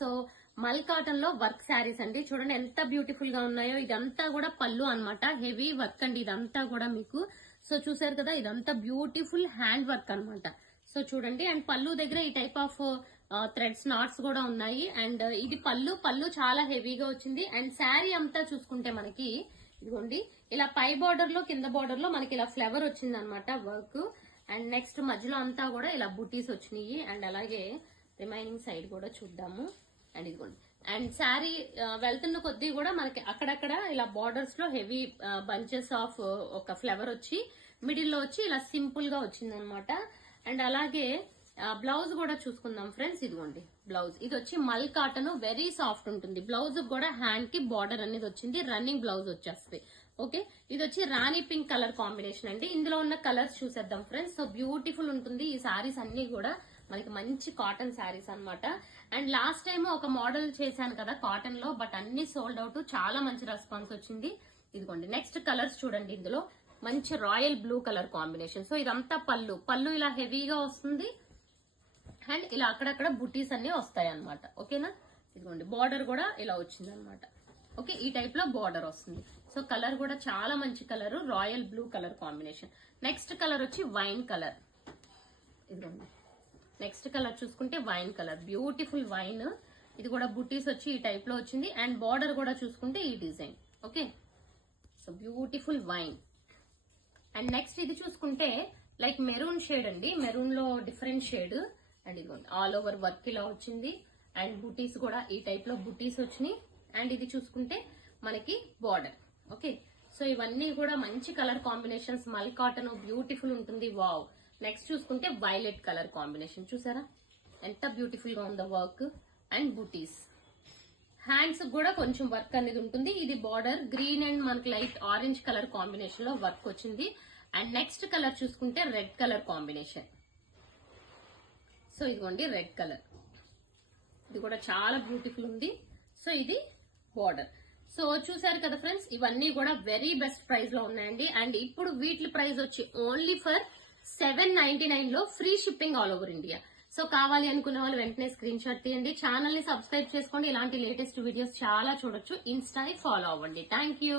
So మల్ cotton లో work saris అండి. చూడండి ఎంత బ్యూటిఫుల్ గా ఉన్నాయో. ఇదంతా కూడా పళ్ళు అన్నమాట. హెవీ వర్క్ అండి ఇదంతా కూడా మీకు. సో చూసారు కదా, ఇదంతా బ్యూటిఫుల్ హ్యాండ్ వర్క్ అన్నమాట. సో చూడండి, అండ్ పళ్ళు దగ్గర ఈ టైప్ ఆఫ్ థ్రెడ్స్ నాట్స్ కూడా ఉన్నాయి. అండ్ ఇది పళ్ళు చాలా హెవీగా వచ్చింది. అండ్ శారీ అంతా చూసుకుంటే మనకి ఇదిగోండి ఇలా పై బార్డర్ లో కింద బార్డర్ లో మనకి ఇలా ఫ్లవర్ వచ్చింది అనమాట వర్క్. అండ్ నెక్స్ట్ మధ్యలో అంతా కూడా ఇలా బుటీస్ వచ్చినాయి. అండ్ అలాగే రిమైనింగ్ సైడ్ కూడా చూద్దాము. అండ్ ఇదిగోండి, అండ్ శారీ వెళ్తున్న కొద్దీ కూడా మనకి అక్కడక్కడ ఇలా బార్డర్స్ లో హెవీ బంచెస్ ఆఫ్ ఒక ఫ్లవర్ వచ్చి మిడిల్ లో వచ్చి ఇలా సింపుల్ గా వచ్చింది అనమాట. అండ్ అలాగే బ్లౌజ్ కూడా చూసుకుందాం ఫ్రెండ్స్. ఇదిగోండి బ్లౌజ్, ఇది వచ్చి మల్ కాటన్, వెరీ సాఫ్ట్ ఉంటుంది. బ్లౌజ్ కూడా హ్యాండ్ కి బార్డర్ అనేది వచ్చింది, రన్నింగ్ బ్లౌజ్ వచ్చేస్తుంది. ఓకే, ఇది వచ్చి రాణి పింక్ కలర్ కాంబినేషన్ అండి. ఇందులో ఉన్న కలర్స్ చూసేద్దాం ఫ్రెండ్స్. సో బ్యూటిఫుల్ ఉంటుంది. ఈ సారీస్ అన్ని కూడా మనకి మంచి కాటన్ శారీస్ అన్నమాట. అండ్ లాస్ట్ టైం ఒక మోడల్ చేశాను కదా కాటన్ లో, బట్ అన్ని సోల్డ్ అవుట్. చాలా మంచి రెస్పాన్స్ వచ్చింది. ఇదిగోండి నెక్స్ట్ కలర్స్ చూడండి. ఇందులో మంచి royal blue colour combination. So ఇదంతా పళ్ళు ఇలా హెవీగా వస్తుంది. అండ్ ఇలా అక్కడక్కడ బుటీస్ అన్ని వస్తాయి అనమాట. ఓకేనా, ఇదిగోండి బార్డర్ కూడా ఇలా వచ్చింది అనమాట. ఓకే, ఈ టైప్ లో బార్డర్ వస్తుంది. సో కలర్ కూడా చాలా మంచి colour, royal blue colour combination. Next colour వచ్చి వైన్ కలర్. ఇదిగోండి నెక్స్ట్ కలర్ చూసుకుంటే వైన్ కలర్, బ్యూటిఫుల్ వైన్. ఇది కూడా బుటీస్ వచ్చి ఈ టైప్ లో వచ్చింది. అండ్ బార్డర్ కూడా చూసుకుంటే ఈ design. Okay, so beautiful wine. And next ఇది చూసుకుంటే లైక్ మెరూన్ షేడ్ అండి. మెరూన్ లో డిఫరెంట్ షేడ్. అండ్ ఇదిగోండి ఆల్ ఓవర్ వర్క్ ఇలా వచ్చింది. అండ్ బుటీస్ కూడా ఈ టైప్ లో బుటీస్ వచ్చినాయి. అండ్ ఇది చూసుకుంటే మనకి బార్డర్. ఓకే, సో ఇవన్నీ కూడా మంచి కలర్ కాంబినేషన్స్. మల్ కాటన్ బ్యూటిఫుల్ ఉంటుంది. వావ్. నెక్స్ట్ చూసుకుంటే వైలెట్ కలర్ కాంబినేషన్. చూసారా ఎంత బ్యూటిఫుల్ గా ఉందో వర్క్. అండ్ బుటీస్, హ్యాండ్స్ కూడా కొంచెం వర్క్ అనేది ఉంటుంది. ఇది బార్డర్ గ్రీన్ అండ్ మనకి లైట్ ఆరెంజ్ కలర్ కాంబినేషన్ లో వర్క్ వచ్చింది. అండ్ నెక్స్ట్ కలర్ చూసుకుంటే రెడ్ కలర్ కాంబినేషన్. సో ఇదిగోండి రెడ్ కలర్, ఇది కూడా చాలా బ్యూటిఫుల్ ఉంది. సో ఇది బార్డర్. సో చూసారు కదా ఫ్రెండ్స్, ఇవన్నీ కూడా వెరీ బెస్ట్ ప్రైస్ లో ఉన్నాయండి. అండ్ ఇప్పుడు వీటి ప్రైస్ వచ్చి ఓన్లీ ఫర్ 799 లో free shipping all over India. So కావాలి అనుకునే వాళ్ళు వెంటనే స్క్రీన్ షాట్ తీయండి. ఛానల్ ని సబ్స్క్రైబ్ చేసుకోండి. ఇలాంటి లేటెస్ట్ వీడియోస్ చాలా చూడొచ్చు. ఇన్స్టాని ఫాలో అవ్వండి. Thank you.